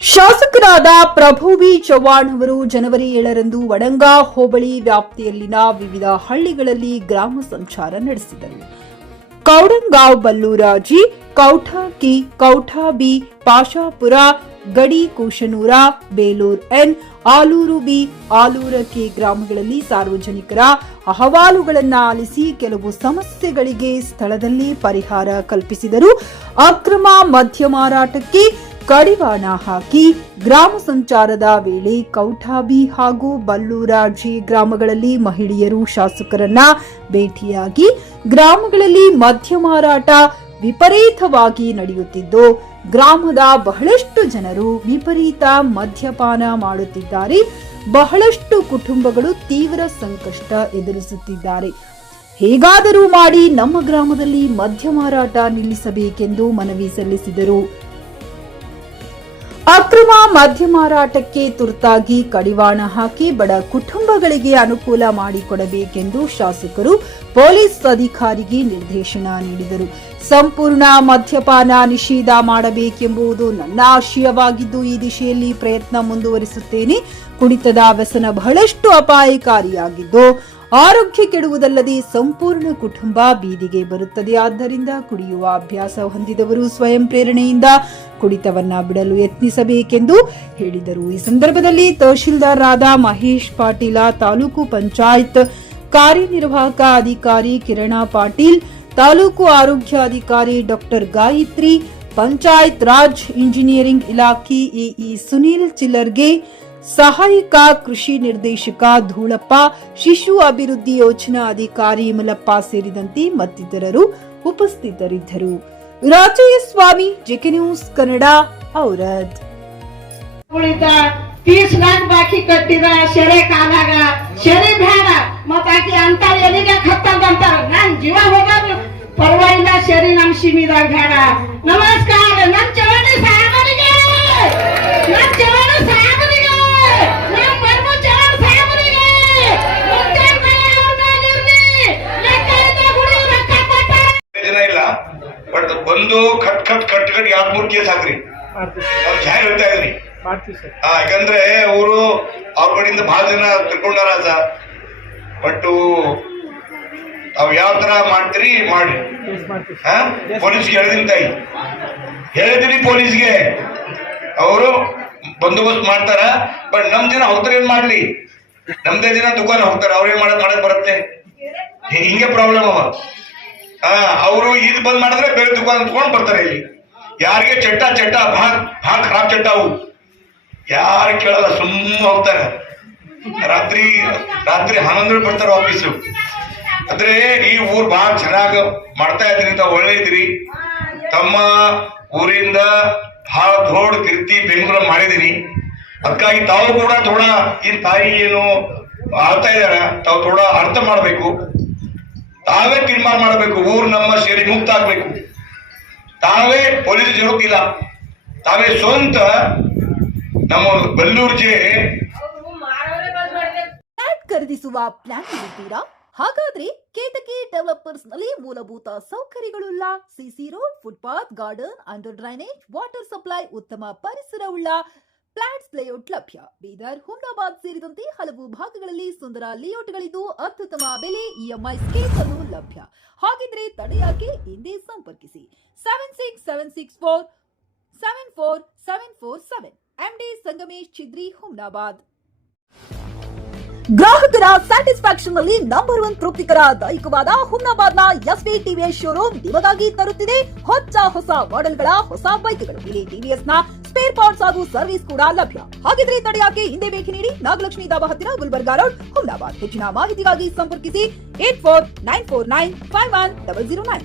ಶಾಸಕರಾದ ಪ್ರಭು ಬಿ ಚವ್ಹಾಣ್ ಅವರು ಜನವರಿ 7ರಂದು ವಡಂಗಾ ಹೋಬಳಿ ವ್ಯಾಪ್ತಿಯಲ್ಲಿನ ವಿವಿಧ ಹಳ್ಳಿಗಳಲ್ಲಿ ಗ್ರಾಮ ಸಂಚಾರ ನಡೆಸಿದರು. ಕೌಡಂಗಾಂವ್ ಬಲ್ಲೂರಾಜಿ, ಕೌಠಾಕಿ, ಕೌಠಾಬಿ, ಪಾಶಾಪುರ, ಗಡಿ ಕೂಶನೂರ, ಬೇಲೂರ್ ಎನ್, ಆಲೂರು ಬಿ, ಆಲೂರ ಕೆ ಗ್ರಾಮಗಳಲ್ಲಿ ಸಾರ್ವಜನಿಕರ ಅಹವಾಲುಗಳನ್ನು ಆಲಿಸಿ ಕೆಲವು ಸಮಸ್ಯೆಗಳಿಗೆ ಸ್ಥಳದಲ್ಲಿ ಪರಿಹಾರ ಕಲ್ಪಿಸಿದರು. ಅಕ್ರಮ ಮದ್ಯ ಮಾರಾಟಕ್ಕೆ ಕಡಿವಾಣ ಹಾಕಿ ಗ್ರಾಮ ಸಂಚಾರದ ವೇಳೆ ಕೌಠಾಬಿ ಹಾಗೂ ಬಲ್ಲೂರಾಜಿ ಗ್ರಾಮಗಳಲ್ಲಿ ಮಹಿಳೆಯರು ಶಾಸಕರನ್ನ ಭೇಟಿಯಾಗಿ ಗ್ರಾಮಗಳಲ್ಲಿ ಮದ್ಯ ಮಾರಾಟ ವಿಪರೀತವಾಗಿ ನಡೆಯುತ್ತಿದ್ದು ಗ್ರಾಮದ ಬಹಳಷ್ಟು ಜನರು ವಿಪರೀತ ಮದ್ಯಪಾನ ಮಾಡುತ್ತಿದ್ದಾರೆ. ಬಹಳಷ್ಟು ಕುಟುಂಬಗಳು ತೀವ್ರ ಸಂಕಷ್ಟ ಎದುರಿಸುತ್ತಿದ್ದಾರೆ. ಹೇಗಾದರೂ ಮಾಡಿ ನಮ್ಮ ಗ್ರಾಮದಲ್ಲಿ ಮದ್ಯ ಮಾರಾಟ ನಿಲ್ಲಿಸಬೇಕೆಂದು ಮನವಿ ಸಲ್ಲಿಸಿದರು. ಅಕ್ರಮ ಮದ್ಯ ಮಾರಾಟಕ್ಕೆ ತುರ್ತಾಗಿ ಕಡಿವಾಣ ಹಾಕಿ ಬಡ ಕುಟುಂಬಗಳಿಗೆ ಅನುಕೂಲ ಮಾಡಿಕೊಡಬೇಕೆಂದು ಶಾಸಕರು ಪೊಲೀಸ್ ಅಧಿಕಾರಿಗೆ ನಿರ್ದೇಶನ ನೀಡಿದರು. ಸಂಪೂರ್ಣ ಮದ್ಯಪಾನ ನಿಷೇಧ ಮಾಡಬೇಕೆಂಬುದು ನನ್ನ ಆಶಯವಾಗಿದ್ದು ಈ ದಿಶೆಯಲ್ಲಿ ಪ್ರಯತ್ನ ಮುಂದುವರಿಸುತ್ತೇನೆ. ಕುಡಿತದ ವ್ಯಸನ ಬಹಳಷ್ಟು ಅಪಾಯಕಾರಿಯಾಗಿದ್ದು ಆರೋಗ್ಯ ಕೆಡುವುದಲ್ಲದೆ ಸಂಪೂರ್ಣ ಕುಟುಂಬ ಬೀದಿಗೆ ಬರುತ್ತದೆ. ಆದ್ದರಿಂದ ಕುಡಿಯುವ ಅಭ್ಯಾಸ ಹೊಂದಿದವರು ಸ್ವಯಂ ಪ್ರೇರಣೆಯಿಂದ ಕುಡಿತವನ್ನ ಬಿಡಲು ಯತ್ನಿಸಬೇಕೆಂದು ಹೇಳಿದರು. ಈ ಸಂದರ್ಭದಲ್ಲಿ ತಹಶೀಲ್ದಾರರಾದ ಮಹೇಶ್ ಪಾಟೀಲ, ತಾಲೂಕು ಪಂಚಾಯತ್ ಕಾರ್ಯನಿರ್ವಾಹಕ ಅಧಿಕಾರಿ ಕಿರಣ ಪಾಟೀಲ್, ತಾಲೂಕು ಆರೋಗ್ಯ ಅಧಿಕಾರಿ ಡಾಕ್ಟರ್ ಗಾಯತ್ರಿ, ಪಂಚಾಯತ್ ರಾಜ್ ಇಂಜಿನಿಯರಿಂಗ್ ಇಲಾಖೆ ಎಇ ಸುನೀಲ್ ಚಿಲ್ಲರ್ಗೆ, ಸಹಾಯಕ ಕೃಷಿ ನಿರ್ದೇಶಕ ಧೂಳಪ್ಪ, ಶಿಶು ಅಭಿವೃದ್ಧಿ ಯೋಜನಾ ಅಧಿಕಾರಿ ಮಲಪ್ಪ ಸೇರಿದಂತೆ ಮತ್ತಿತರರು ಉಪಸ್ಥಿತರಿದ್ದರು. ರಾಜಯ್ಯ ಸ್ವಾಮಿ, ಜೆಕೆ ನ್ಯೂಸ್ ಕನ್ನಡ, ಔರಾದ್. 30 लाख ಬಾಕಿ ಕಟ್ಟಿದ ಶೆರೆ ಕಾಲಾಗ ಶೆರೆ ಬೇಡ ಮತ್ತಾಕಿ ಅಂತ ಎಲ್ಲಿಗೆ ಖತ್ತಂತಾರ ನನ್ ಜೀವ ಹೋಗೋದು ಪರವಾಗಿಲ್ಲ, ಶೆರಿ ನಮ್ ಸೀಮಿದಾಗ ಬೇಡ. ನಮಸ್ಕಾರ ನನ್ ಚವಣಿ ಸಾಹೇಬರಿಗೆ, ನನ್ ಚವಣಿ ಸಾಹೇಬರಿಗೆ, ನಮ್ ಬರ್ಮು ಚವಣಿ ಸಾಹೇಬರಿಗೆ ಇಲ್ಲ. ಬಟ್ ಬಂದು ಕಟ್ ಯಾಕೆ 3 ಕೇಸ್ ಹಾಕ್ರಿ ಅವ್ರು ಜಾರಿ ಹೇಳ್ತಾ ಇದ್ರಿ. ಯಾಕಂದ್ರೆ ಅವರು ಅವ್ರ ಕಡೆಯಿಂದ ಬಹಳ ಜನ ತಿಳ್ಕೊಂಡಾರ ಸರ್. ಬಟ್ ಅವ್ ಯಾವ ತರ ಮಾಡ್ತೀರಿ ಮಾಡಿ ಪೊಲೀಸ್ಗೆ ಹೇಳಿದಿರಿ ಪೊಲೀಸ್ಗೆ ಅವರು ಬಂದೋಬಸ್ತ್ ಮಾಡ್ತಾರ. ಬಟ್ ನಮ್ ಜನ ಅವ್ರ ಏನ್ ಮಾಡ್ಲಿ, ನಮ್ದೇ ಜನ ದುಕಾನ್ ಹೋಗ್ತಾರ, ಅವ್ರೇನ್ ಮಾಡಕ್ ಬರುತ್ತೆ. ಹಿಂಗೆ ಪ್ರಾಬ್ಲಮ್ ಅವ. ಅವರು ಇದು ಬಂದ್ ಮಾಡಿದ್ರೆ ಬೇರೆ ದುಕಾನ್ ತಗೊಂಡ್ ಬರ್ತಾರೆ. ಇಲ್ಲಿ ಯಾರಿಗೆ ಚಟ್ಟ ಭಾಳ ಖರಾಬ್ ಚಟ್ಟ ಅವು ಯಾರು ಕೇಳಲ್ಲ, ಸುಮ್ಮನೆ ಹೋಗ್ತಾರೆ. ರಾತ್ರಿ 11 ಬರ್ತಾರ ಆಫೀಸು. ಅಂದ್ರೆ ಈ ಊರ್ ಬಹಳ ಚೆನ್ನಾಗಿ ಮಾಡ್ತಾ ಇದ್ರಿ ಅಂತ ಒಳ್ಳೆ ಇದ್ರಿ. ತಮ್ಮ ಊರಿಂದ ಬಹಳ ದೊಡ್ಡ ಕೀರ್ತಿ ಬೆಂಗಳೂರ ಮಾಡಿದಿರಿ. ಅದಕ್ಕಾಗಿ ತಾವು ಕೂಡ ಥೋಡ ಈ ತಾಯಿ ಏನು ಆಳ್ತಾ ಇದಾರ, ತಾವು ಥೋಡ ಅರ್ಥ ಮಾಡ್ಬೇಕು. ತಾವೇ ತೀರ್ಮಾನ ಮಾಡಬೇಕು. ಊರು ನಮ್ಮ ಸೇರಿ ಮುಕ್ತ ಆಗ್ಬೇಕು. ತಾವೇ ಪೊಲೀಸ್ ಜರುತ್ತಿಲ್ಲ, ತಾವೇ ಸ್ವಂತ ನಮ್ಮ ಬಲ್ಲೂರ್ಜೆ ಖರೀದಿಸುವ ಪ್ಲಾನ್ ಇದ್ದೀರಾ? ಹಾಗಾದ್ರೆ ಕೇತಕಿ ಡೆವಲಪರ್ಸ್ ನಲ್ಲಿ ಮೂಲಭೂತ ಸೌಕರ್ಯಗಳುಳ್ಳ CC road, footpath, garden, under drainage, water supply, ಉತ್ತಮ ಪರಿಸರವುಳ್ಳ ಫ್ಲಾಟ್ಸ್ ಲೇಔಟ್ ಲಭ್ಯ. ಬೀದರ್, ಹುಮ್ನಾಬಾದ್ ಸೇರಿದಂತೆ ಹಲವು ಭಾಗಗಳಲ್ಲಿ ಸುಂದರ ಲೇಔಟ್ಗಳಿದ್ದು ಅತ್ಯುತ್ತಮ ಬೆಲೆ, ಇಎಂಐ ಸ್ಕೀಮ್ಸ್ ಅನ್ನು ಲಭ್ಯ. ಹಾಗಿದ್ರೆ ತಡೆಯಾಕೆ ಹಿಂದೆ ಸಂಪರ್ಕಿಸಿ 7676474747 ಎಂಡಿ ಸಂಗಮೇಶ್ ಚಿದ್ರಿ, ಹುಮ್ನಾಬಾದ್. ಗ್ರಾಹಕರ ಸ್ಯಾಟಿಸ್ಫ್ಯಾಕ್ಷನ್ ನಲ್ಲಿ ನಂಬರ್ 1 ತೃಪ್ತಿಕರದಾಯಕವಾದ ಹುಮ್ನಾಬಾದ್ನ ಎಸ್ವಿ ಟಿವಿಎಸ್ ಶೋರೂಮ್ ನಿಮಗಾಗಿ ತರುತ್ತಿದೆ ಹೊಸ ಮಾಡೆಲ್ಗಳ ಹೊಸ ಬೈಕ್ಗಳು. ಇಲ್ಲಿ ಟಿವಿಎಸ್ ನ ಸ್ಪೇರ್ ಪಾರ್ಟ್ಸ್ ಹಾಗೂ ಸರ್ವಿಸ್ ಕೂಡ ಲಭ್ಯ. ಹಾಗಿದ್ರೆ ತಡೆಯಾಕೆ ಹಿಂದೆ ಭೇಟಿ ನೀಡಿ ನಾಗಲಕ್ಷ್ಮಿ ದಾಬಾ ಹತ್ತಿರ, ಗುಲ್ಬರ್ಗಾ ರೋಡ್, ಹುಮ್ನಾಬಾದ್. ಹೆಚ್ಚಿನ ಮಾಹಿತಿಗಾಗಿ ಸಂಪರ್ಕಿಸಿ 8494951009.